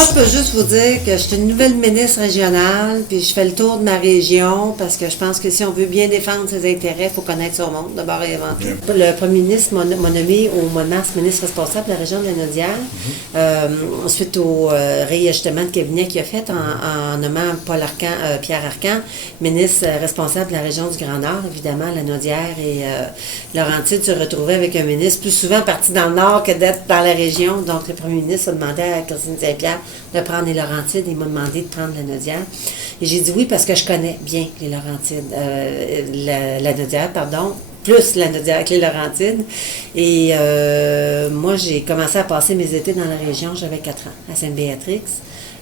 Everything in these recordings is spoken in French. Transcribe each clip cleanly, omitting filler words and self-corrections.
Moi, je peux juste vous dire que je suis une nouvelle ministre régionale, puis je fais le tour de ma région, parce que je pense que si on veut bien défendre ses intérêts, il faut connaître son monde, d'abord et avant tout. Le premier ministre m'a nommé au mois de mars ministre responsable de la région de la Naudière, suite au réajustement de cabinet qu'il a fait en nommant Pierre Arcan, ministre responsable de la région du Grand Nord. Évidemment, la Naudière et Laurentides se retrouvaient avec un ministre plus souvent parti dans le Nord que d'être dans la région. Donc, le premier ministre a demandé à Christine Saint-Pierre de prendre les Laurentides. Il m'a demandé de prendre la Naudière. Et j'ai dit oui parce que je connais bien les Laurentides, la Naudière, pardon, plus la Naudière que les Laurentides. Et moi, j'ai commencé à passer mes étés dans la région. J'avais 4 ans, à Sainte-Béatrix.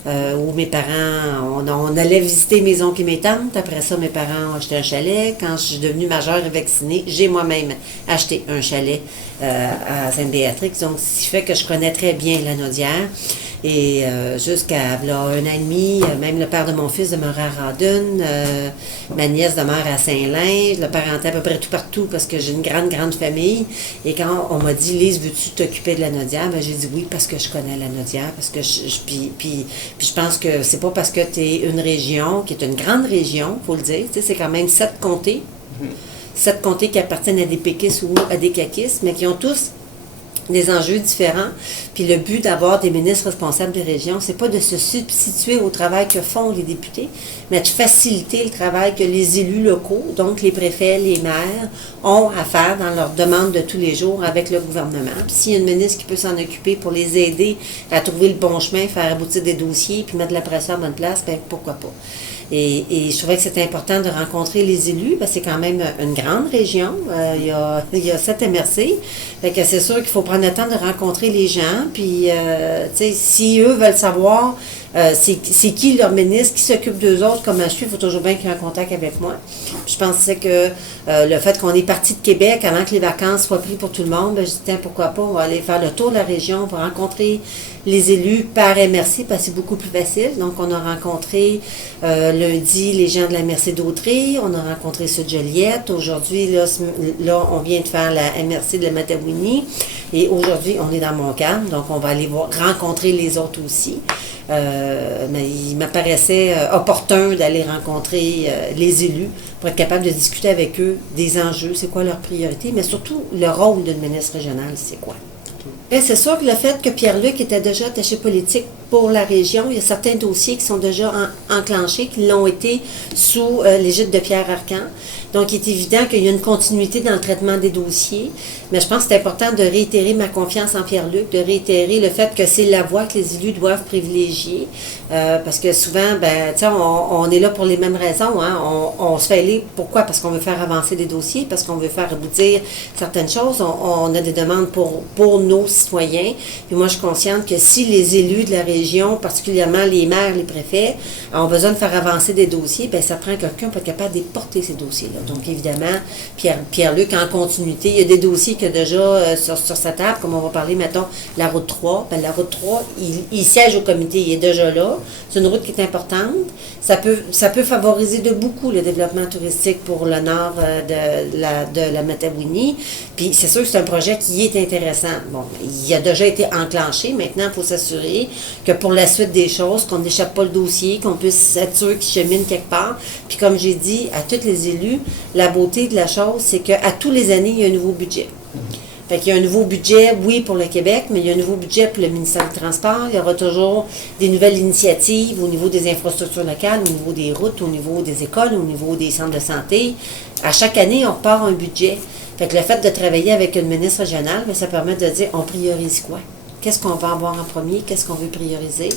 Où mes parents, on allait visiter mes oncles et mes tantes. Après ça, mes parents ont acheté un chalet. Quand je suis devenue majeure et vaccinée, j'ai moi-même acheté un chalet à Sainte-Béatrix. Donc, ce qui fait que je connais très bien la Naudière. Et jusqu'à là, 1 an et demi, même le père de mon fils demeurait à Radun, ma nièce demeure à Saint-Lin, le parenté à peu près tout partout parce que j'ai une grande famille. Et quand on m'a dit, Lise, veux-tu t'occuper de la Naudière? Ben, j'ai dit oui parce que je connais la Naudière, parce que puis je pense que c'est pas parce que tu es une région qui est une grande région, il faut le dire, tu sais, c'est quand même 7 comtés. 7 comtés qui appartiennent à des péquistes ou à des caquistes, mais qui ont tous des enjeux différents. Puis le but d'avoir des ministres responsables des régions, c'est pas de se substituer au travail que font les députés, mais de faciliter le travail que les élus locaux, donc les préfets, les maires, ont à faire dans leurs demandes de tous les jours avec le gouvernement. Puis s'il y a une ministre qui peut s'en occuper pour les aider à trouver le bon chemin, faire aboutir des dossiers, puis mettre de la pression à bonne place, bien pourquoi pas. Et je trouvais que c'était important de rencontrer les élus, parce que c'est quand même une grande région. Il y a 7 MRC. Fait que c'est sûr qu'il faut prendre le temps de rencontrer les gens. Puis, tu sais, si eux veulent savoir c'est qui leur ministre, qui s'occupe d'eux autres, comme je suis, il faut toujours bien qu'il y ait un contact avec moi. Puis je pensais que le fait qu'on est parti de Québec avant que les vacances soient prises pour tout le monde, ben, je disais, pourquoi pas, on va aller faire le tour de la région, on va rencontrer les élus par MRC, parce que c'est beaucoup plus facile. Donc, on a rencontré lundi les gens de la MRC d'Autrey, on a rencontré ceux de Joliette. Aujourd'hui, là, on vient de faire la MRC de la Matawini. Et aujourd'hui, on est dans Montcalm, donc on va aller rencontrer les autres aussi. Mais il m'apparaissait opportun d'aller rencontrer les élus pour être capable de discuter avec eux des enjeux, c'est quoi leurs priorités, mais surtout le rôle d'une ministre régionale, c'est quoi. Bien, c'est sûr que le fait que Pierre-Luc était déjà attaché politique pour la région, il y a certains dossiers qui sont déjà enclenchés, qui l'ont été sous l'égide de Pierre Arcan. Donc, il est évident qu'il y a une continuité dans le traitement des dossiers. Mais je pense que c'est important de réitérer ma confiance en Pierre-Luc, de réitérer le fait que c'est la voie que les élus doivent privilégier. Parce que souvent, ben, tu sais, on est là pour les mêmes raisons. Hein? On se fait aller. Pourquoi? Parce qu'on veut faire avancer des dossiers, parce qu'on veut faire aboutir certaines choses. On a des demandes pour nos citoyens. Puis moi, je suis consciente que si les élus de la région, particulièrement les maires, les préfets, ont besoin de faire avancer des dossiers, bien, ça prend quelqu'un pour être capable de porter ces dossiers-là. Donc, évidemment, Pierre-Luc, en continuité, il y a des dossiers que déjà sur sa table, comme on va parler, mettons, la route 3. Bien, la route 3, il siège au comité, il est déjà là. C'est une route qui est importante. Ça peut favoriser de beaucoup le développement touristique pour le nord de la Matawini. Puis, c'est sûr que c'est un projet qui est intéressant. Bon, il a déjà été enclenché. Maintenant, il faut s'assurer que pour la suite des choses, qu'on n'échappe pas le dossier, qu'on puisse être sûr qu'il chemine quelque part. Puis, comme j'ai dit à tous les élus, la beauté de la chose, c'est qu'à tous les années, il y a un nouveau budget. Fait qu'il y a un nouveau budget, oui, pour le Québec, mais il y a un nouveau budget pour le ministère du Transport. Il y aura toujours des nouvelles initiatives au niveau des infrastructures locales, au niveau des routes, au niveau des écoles, au niveau des centres de santé. À chaque année, on repart un budget. Fait que le fait de travailler avec une ministre régionale, bien, ça permet de dire, on priorise quoi? Qu'est-ce qu'on va avoir en premier? Qu'est-ce qu'on veut prioriser?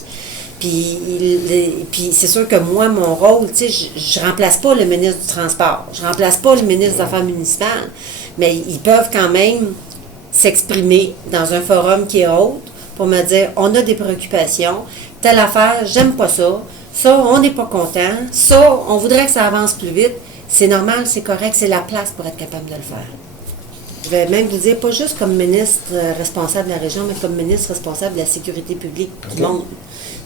Puis c'est sûr que moi, mon rôle, tu sais, je remplace pas le ministre du Transport. Je remplace pas le ministre des Affaires municipales. Mais ils peuvent quand même s'exprimer dans un forum qui est autre pour me dire, on a des préoccupations, telle affaire, j'aime pas ça, on n'est pas content, on voudrait que ça avance plus vite. C'est normal, c'est correct, c'est la place pour être capable de le faire. Je vais même vous dire, pas juste comme ministre responsable de la région, mais comme ministre responsable de la sécurité publique du monde.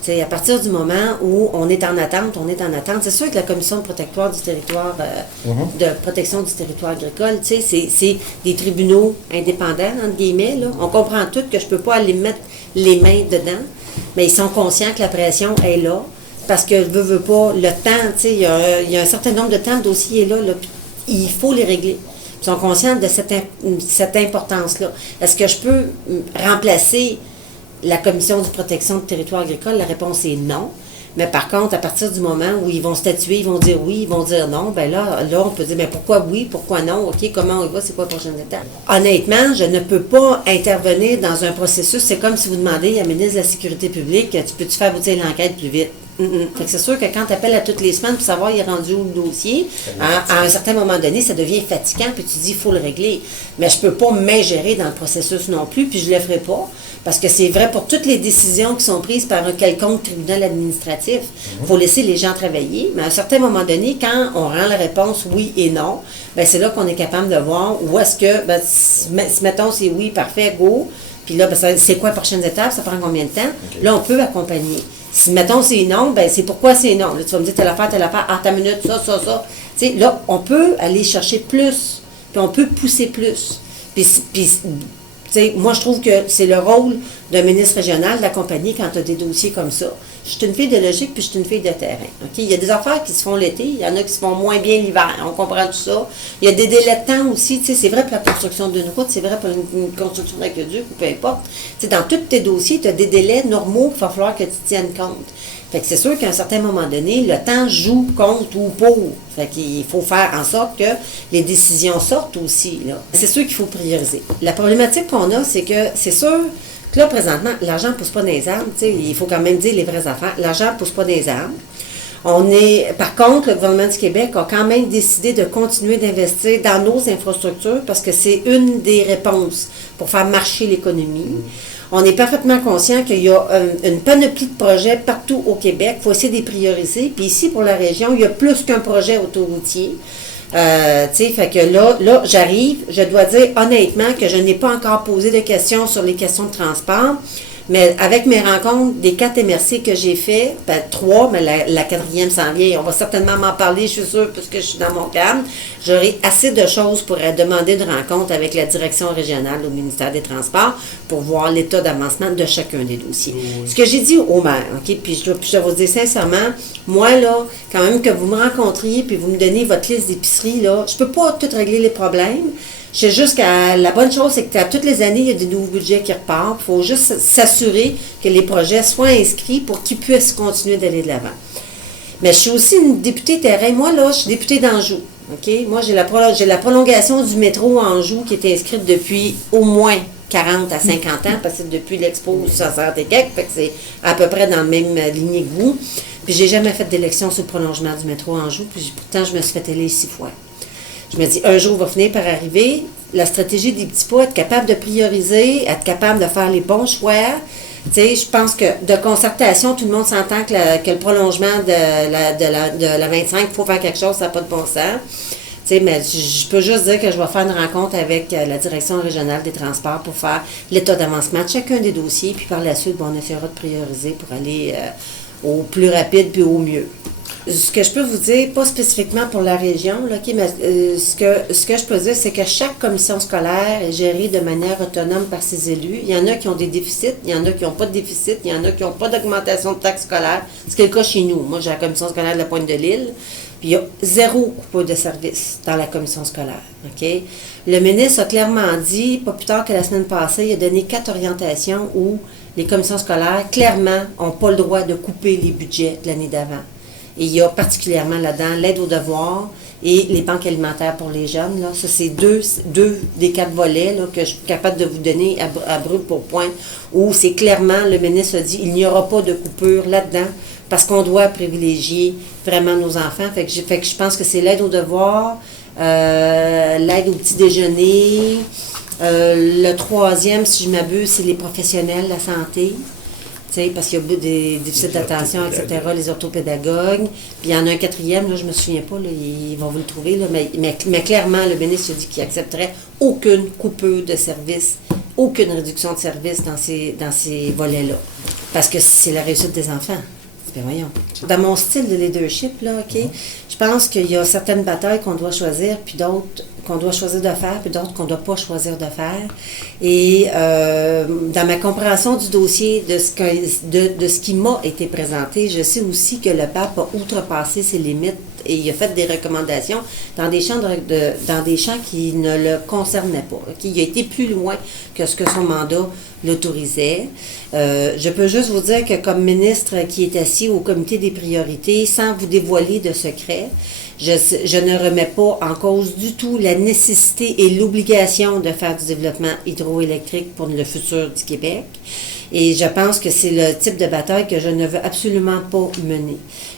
C'est à partir du moment où on est en attente, C'est sûr que la commission de protection du territoire, de protection du territoire agricole, c'est des tribunaux indépendants, entre guillemets. Là. On comprend tout que je ne peux pas aller mettre les mains dedans. mais ils sont conscients que la pression est là, parce que veut pas, le temps, tu sais, il y a un certain nombre de temps de dossiers là, puis il faut les régler. Ils sont conscients de cette importance-là. Est-ce que je peux remplacer la Commission de protection du territoire agricole? La réponse est non. Mais par contre, à partir du moment où ils vont statuer, ils vont dire oui, ils vont dire non, bien là, on peut dire, mais pourquoi oui, pourquoi non, OK, comment on y va, c'est quoi la prochaine étape? Honnêtement, je ne peux pas intervenir dans un processus. C'est comme si vous demandez à la ministre de la Sécurité publique, tu peux-tu faire aboutir l'enquête plus vite? Fait que c'est sûr que quand tu appelles à toutes les semaines pour savoir il est rendu où le dossier, à un certain moment donné, ça devient fatigant, puis tu dis, il faut le régler. Mais je ne peux pas m'ingérer dans le processus non plus, puis je ne le ferai pas, parce que c'est vrai pour toutes les décisions qui sont prises par un quelconque tribunal administratif. Il faut laisser les gens travailler, mais à un certain moment donné, quand on rend la réponse oui et non, bien c'est là qu'on est capable de voir où est-ce que, bien, si mettons c'est oui, parfait, go, puis là, ben, c'est quoi la prochaine étape, ça prend combien de temps? Okay. Là, on peut accompagner. Si, mettons, c'est non, ben c'est pourquoi c'est non. Là, tu vas me dire telle affaire, ah, ta minute, ça. Tu sais, là, on peut aller chercher plus, puis on peut pousser plus. Puis tu sais, moi, je trouve que c'est le rôle d'un ministre régional d'accompagner quand tu as des dossiers comme ça. Je suis une fille de logique, puis je suis une fille de terrain. Okay? Il y a des affaires qui se font l'été, il y en a qui se font moins bien l'hiver, on comprend tout ça. Il y a des délais de temps aussi, tu sais, c'est vrai pour la construction d'une route, c'est vrai pour une construction d'aqueduc, ou peu importe. Tu sais, dans tous tes dossiers, tu as des délais normaux qu'il va falloir que tu tiennes compte. Fait que c'est sûr qu'à un certain moment donné, le temps joue contre ou pour. Fait qu'il faut faire en sorte que les décisions sortent aussi, là. C'est sûr qu'il faut prioriser. La problématique qu'on a, c'est que c'est sûr que là, présentement, l'argent ne pousse pas dans les arbres. Il faut quand même dire les vraies affaires. L'argent ne pousse pas dans les arbres. Par contre, le gouvernement du Québec a quand même décidé de continuer d'investir dans nos infrastructures parce que c'est une des réponses pour faire marcher l'économie. On est parfaitement conscient qu'il y a une panoplie de projets partout au Québec. Il faut essayer de les prioriser. Puis ici, pour la région, il y a plus qu'un projet autoroutier. Fait que là, j'arrive. Je dois dire honnêtement que je n'ai pas encore posé de questions sur les questions de transport. Mais avec mes rencontres des 4 MRC que j'ai fait, 3, mais la 4e s'en vient, on va certainement m'en parler, je suis sûre, puisque je suis dans mon cadre. J'aurai assez de choses pour demander une rencontre avec la direction régionale au ministère des Transports pour voir l'état d'avancement de chacun des dossiers. Oui. Ce que j'ai dit au maire, OK, puis je dois vous dire sincèrement, moi, là, quand même que vous me rencontriez puis vous me donnez votre liste d'épicerie, là, je peux pas tout régler les problèmes. Je sais juste que la bonne chose, c'est que toutes les années, il y a des nouveaux budgets qui repartent. Il faut juste s'assurer que les projets soient inscrits pour qu'ils puissent continuer d'aller de l'avant. Mais je suis aussi une députée terrain. Moi, là, je suis députée d'Anjou. OK? Moi, j'ai la prolongation du métro Anjou qui est inscrite depuis au moins 40 à 50 ans, parce que c'est depuis l'Expo 60 et quelques, fait que c'est à peu près dans la même lignée que vous. Puis j'ai jamais fait d'élection sur le prolongement du métro Anjou, puis pourtant, je me suis fait élire 6 fois. Je me dis, un jour va finir par arriver. La stratégie des petits pas, être capable de prioriser, être capable de faire les bons choix. Tu sais, je pense que de concertation, tout le monde s'entend que le prolongement de la 25, il faut faire quelque chose, ça n'a pas de bon sens. Tu sais, mais je peux juste dire que je vais faire une rencontre avec la direction régionale des transports pour faire l'état d'avancement de chacun des dossiers, puis par la suite, on essaiera de prioriser pour aller au plus rapide puis au mieux. Ce que je peux vous dire, pas spécifiquement pour la région, là, mais ce que je peux dire, c'est que chaque commission scolaire est gérée de manière autonome par ses élus. Il y en a qui ont des déficits, il y en a qui n'ont pas de déficit, il y en a qui n'ont pas d'augmentation de taxes scolaires. C'est le cas chez nous. Moi, j'ai la commission scolaire de la Pointe-de-l'Île, puis il y a 0 coupure de service dans la commission scolaire. Okay? Le ministre a clairement dit, pas plus tard que la semaine passée, il a donné 4 orientations où les commissions scolaires, clairement, n'ont pas le droit de couper les budgets de l'année d'avant. Et il y a particulièrement là-dedans l'aide aux devoirs et les banques alimentaires pour les jeunes. Là. Ça, c'est deux des 4 volets là, que je suis capable de vous donner à brûle pour point, où c'est clairement, le ministre a dit, il n'y aura pas de coupure là-dedans, parce qu'on doit privilégier vraiment nos enfants. Fait que je pense que c'est l'aide aux devoirs, l'aide au petit déjeuner. Le 3e, si je m'abuse, c'est les professionnels de la santé. Parce qu'il y a des déficits d'attention, etc., les orthopédagogues. Puis il y en a un 4e, là, je ne me souviens pas, là, ils vont vous le trouver, là, mais clairement, le ministre a dit qu'il accepterait aucune coupure de service, aucune réduction de service dans ces volets-là. Parce que c'est la réussite des enfants. Bien, voyons. Dans mon style de leadership, là, OK, je pense qu'il y a certaines batailles qu'on doit choisir, puis d'autres qu'on doit choisir de faire, puis d'autres qu'on ne doit pas choisir de faire. Et dans ma compréhension du dossier, de ce qui m'a été présenté, je sais aussi que le pape a outrepassé ses limites et il a fait des recommandations dans des champs, dans des champs qui ne le concernaient pas, qui a été plus loin que ce que son mandat l'autorisait. Je peux juste vous dire que comme ministre qui est assis au comité des priorités, sans vous dévoiler de secrets, je ne remets pas en cause du tout la nécessité et l'obligation de faire du développement hydroélectrique pour le futur du Québec. Et je pense que c'est le type de bataille que je ne veux absolument pas mener.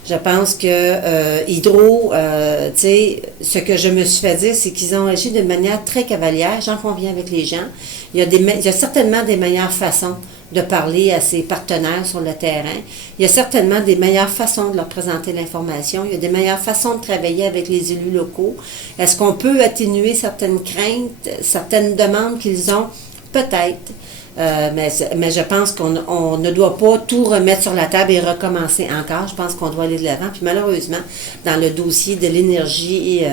Je pense que Hydro, tu sais, ce que je me suis fait dire, c'est qu'ils ont agi de manière très cavalière. J'en conviens avec les gens. Il y a certainement des meilleures façons de parler à ses partenaires sur le terrain. Il y a certainement des meilleures façons de leur présenter l'information. Il y a des meilleures façons de travailler avec les élus locaux. Est-ce qu'on peut atténuer certaines craintes, certaines demandes qu'ils ont? Peut-être. Mais je pense qu'on ne doit pas tout remettre sur la table et recommencer encore. Je pense qu'on doit aller de l'avant. Puis malheureusement, dans le dossier de l'énergie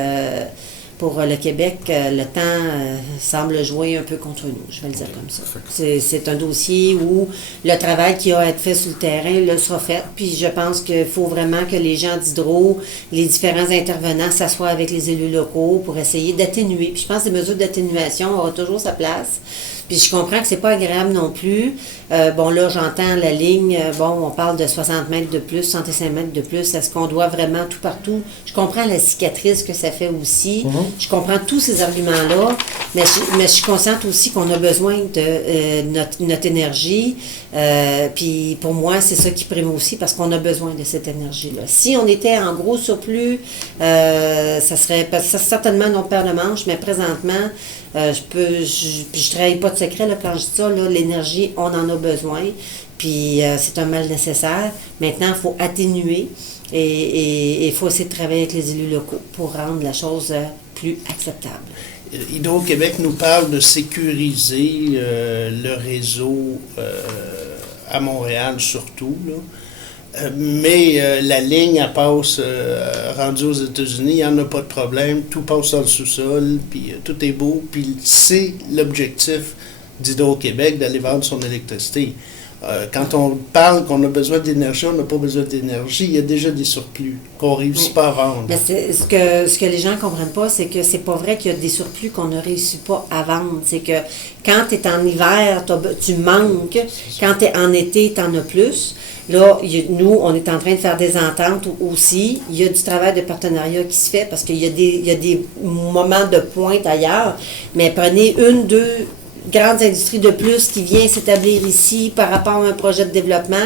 pour le Québec, le temps semble jouer un peu contre nous, je vais le dire comme ça. C'est un dossier où le travail qui a à être fait sur le terrain le sera fait. Puis je pense qu'il faut vraiment que les gens d'Hydro, les différents intervenants s'assoient avec les élus locaux pour essayer d'atténuer. Puis je pense que des mesures d'atténuation auront toujours sa place. Puis je comprends que c'est pas agréable non plus. Bon, là, j'entends la ligne, on parle de 60 mètres de plus, 65 mètres de plus. Est-ce qu'on doit vraiment tout partout? Je comprends la cicatrice que ça fait aussi. Je comprends tous ces arguments-là, mais je suis consciente aussi qu'on a besoin de notre énergie. Puis pour moi, c'est ça qui prime aussi, parce qu'on a besoin de cette énergie-là. Si on était en gros surplus, ça serait certainement notre paire de manches, mais présentement, je travaille pas de secret là, quand je dis ça, là, l'énergie, on en a besoin, puis c'est un mal nécessaire. Maintenant, il faut atténuer et il faut essayer de travailler avec les élus locaux pour rendre la chose plus acceptable. Hydro-Québec nous parle de sécuriser le réseau à Montréal surtout, là. Mais la ligne, elle passe rendue aux États-Unis, il n'y en a pas de problème, tout passe dans le sous-sol, puis tout est beau, puis c'est l'objectif d'Hydro-Québec d'aller vendre son électricité. Quand on parle qu'on a besoin d'énergie, on n'a pas besoin d'énergie, il y a déjà des surplus qu'on ne réussit pas à vendre. Mais ce que les gens ne comprennent pas, c'est que c'est pas vrai qu'il y a des surplus qu'on ne réussit pas à vendre. C'est que quand tu es en hiver, tu manques, quand tu es en été, tu en as plus. Là, nous, on est en train de faire des ententes aussi. Il y a du travail de partenariat qui se fait parce qu'il y a des moments de pointe ailleurs. Mais prenez une, deux grandes industries de plus qui viennent s'établir ici par rapport à un projet de développement,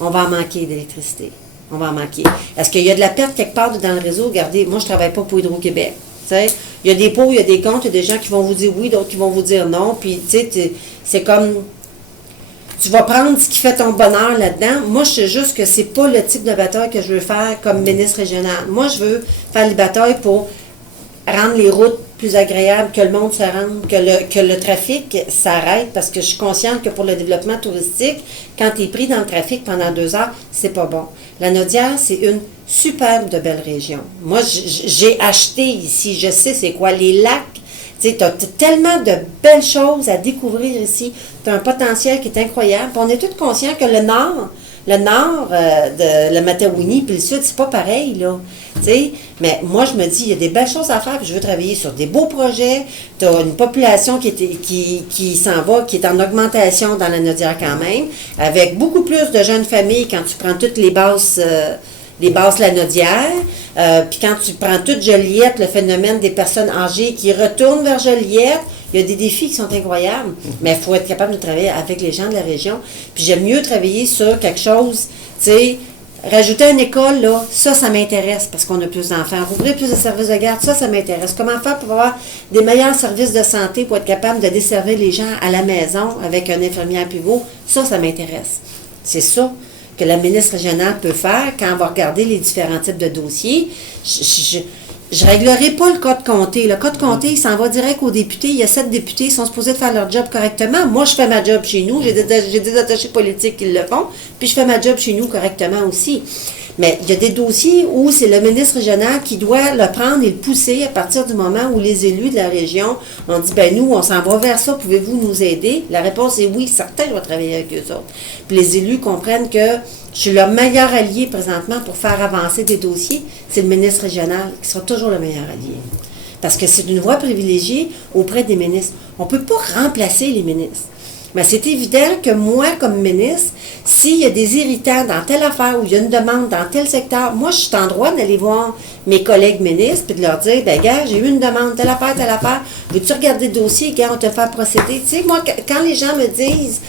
on va en manquer d'électricité. On va en manquer. Est-ce qu'il y a de la perte quelque part dans le réseau? Regardez, moi, je ne travaille pas pour Hydro-Québec. T'sais, il y a des pots, il y a des comptes, il y a des gens qui vont vous dire oui, d'autres qui vont vous dire non. Puis, tu sais, c'est comme... Tu vas prendre ce qui fait ton bonheur là-dedans. Moi, je sais juste que c'est pas le type de bataille que je veux faire comme ministre régional. Moi, je veux faire les batailles pour rendre les routes plus agréables, que le monde se rende, que le trafic s'arrête, parce que je suis consciente que pour le développement touristique, quand tu es pris dans le trafic pendant 2 heures, c'est pas bon. La Naudière, c'est une superbe de belle région. Moi, j'ai acheté ici, je sais c'est quoi, les lacs. Tu sais, tu as tellement de belles choses à découvrir ici. Tu as un potentiel qui est incroyable. Puis on est tous conscients que le nord de la Matawini puis le sud, c'est pas pareil, là. Tu sais, mais moi, je me dis, il y a des belles choses à faire, puis je veux travailler sur des beaux projets. Tu as une population qui s'en va, qui est en augmentation dans la Naudière quand même, avec beaucoup plus de jeunes familles quand tu prends toutes les basses Lanaudière, puis quand tu prends toute Joliette, le phénomène des personnes âgées qui retournent vers Joliette, il y a des défis qui sont incroyables, mais il faut être capable de travailler avec les gens de la région. Puis j'aime mieux travailler sur quelque chose, tu sais, rajouter une école, là, ça m'intéresse parce qu'on a plus d'enfants. Rouvrir plus de services de garde, ça m'intéresse. Comment faire pour avoir des meilleurs services de santé pour être capable de desservir les gens à la maison avec un infirmière pivot, ça m'intéresse. C'est ça que la ministre régionale peut faire quand on va regarder les différents types de dossiers. Je ne réglerai pas le cas de comté. Le cas de comté, il s'en va direct aux députés. Il y a 7 députés, ils sont supposés de faire leur job correctement. Moi, je fais ma job chez nous. J'ai des attachés politiques qui le font. Puis je fais ma job chez nous correctement aussi. Mais il y a des dossiers où c'est le ministre régional qui doit le prendre et le pousser à partir du moment où les élus de la région ont dit, ben nous, on s'en va vers ça, pouvez-vous nous aider? La réponse est oui, certain, je vais travailler avec eux autres. Puis les élus comprennent que je suis leur meilleur allié présentement pour faire avancer des dossiers, c'est le ministre régional qui sera toujours le meilleur allié. Parce que c'est une voie privilégiée auprès des ministres. On ne peut pas remplacer les ministres. Mais c'est évident que moi, comme ministre, s'il y a des irritants dans telle affaire ou il y a une demande dans tel secteur, moi, je suis en droit d'aller voir mes collègues ministres et de leur dire, ben gars, j'ai eu une demande, telle affaire, veux-tu regarder le dossier, gars, on te fait procéder. Tu sais, moi, quand les gens me disent,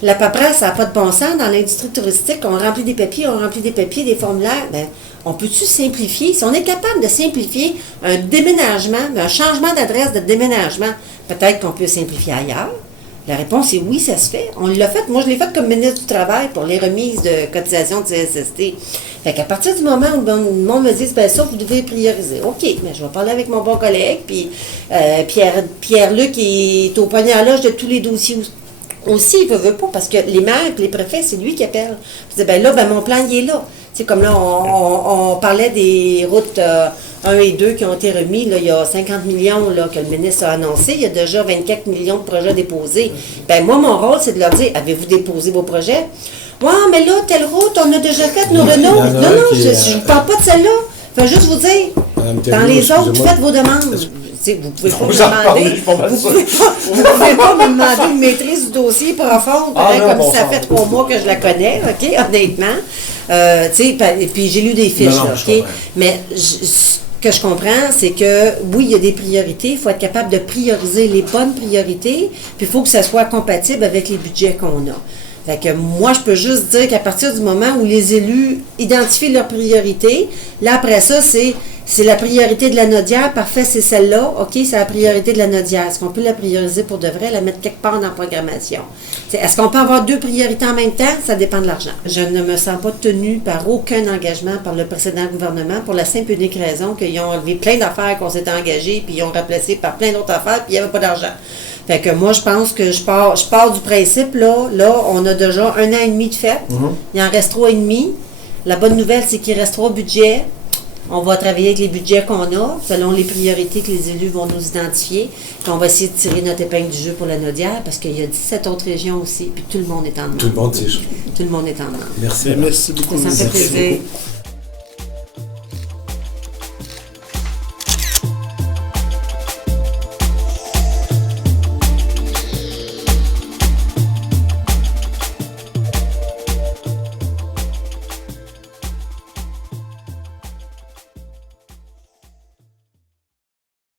la paperasse, ça n'a pas de bon sens, dans l'industrie touristique, on remplit des papiers, des formulaires, ben, on peut-tu simplifier? Si on est capable de simplifier un déménagement, un changement d'adresse de déménagement, peut-être qu'on peut simplifier ailleurs. La réponse est oui, ça se fait. On l'a fait. Moi, je l'ai fait comme ministre du Travail pour les remises de cotisation de CSST. Fait qu'à partir du moment où le monde me dit, ben ça, vous devez prioriser. OK, mais je vais parler avec mon bon collègue, puis Pierre-Luc est au poignet à l'âge de tous les dossiers aussi, il veut pas, parce que les maires et les préfets, c'est lui qui appelle. Je dis, ben là, mon plan, il est là. Tu sais, comme là, on parlait des routes 1 et 2 qui ont été remis. Là, il y a 50 millions là, que le ministre a annoncé. Il y a déjà 24 millions de projets déposés. Ben moi, mon rôle, c'est de leur dire, avez-vous déposé vos projets? Ouais, mais là, telle route, on a déjà fait nos Renault. Non, je ne parle pas de celle-là. Je vais juste vous dire, dans les autres, faites vos demandes. Vous pouvez pas me demander. Vous pouvez pas me demander une maîtrise du dossier profonde, comme ça fait 3 mois que je la connais, OK, honnêtement. Et puis j'ai lu des fiches, OK? Mais ce que je comprends, c'est que oui, il y a des priorités. Il faut être capable de prioriser les bonnes priorités, puis il faut que ça soit compatible avec les budgets qu'on a. Fait que moi, je peux juste dire qu'à partir du moment où les élus identifient leurs priorités, là, après ça, c'est la priorité de la Nodière, parfait, c'est celle-là, OK, c'est la priorité de la Nodière. Est-ce qu'on peut la prioriser pour de vrai, la mettre quelque part dans la programmation? Est-ce qu'on peut avoir 2 priorités en même temps? Ça dépend de l'argent. Je ne me sens pas tenue par aucun engagement par le précédent gouvernement pour la simple et unique raison qu'ils ont enlevé plein d'affaires qu'on s'était engagées, puis ils ont remplacé par plein d'autres affaires, puis il n'y avait pas d'argent. Fait que moi, je pense que je pars du principe, là, on a déjà 1 an et demi de fête. Il en reste 3 et demi. La bonne nouvelle, c'est qu'il reste 3 budgets. On va travailler avec les budgets qu'on a, selon les priorités que les élus vont nous identifier. Puis on va essayer de tirer notre épingle du jeu pour la Nodière, parce qu'il y a 17 autres régions aussi, puis tout le monde est en demande. Tout le monde, Tout le monde est en demande. Merci. Merci beaucoup. Ça me fait plaisir.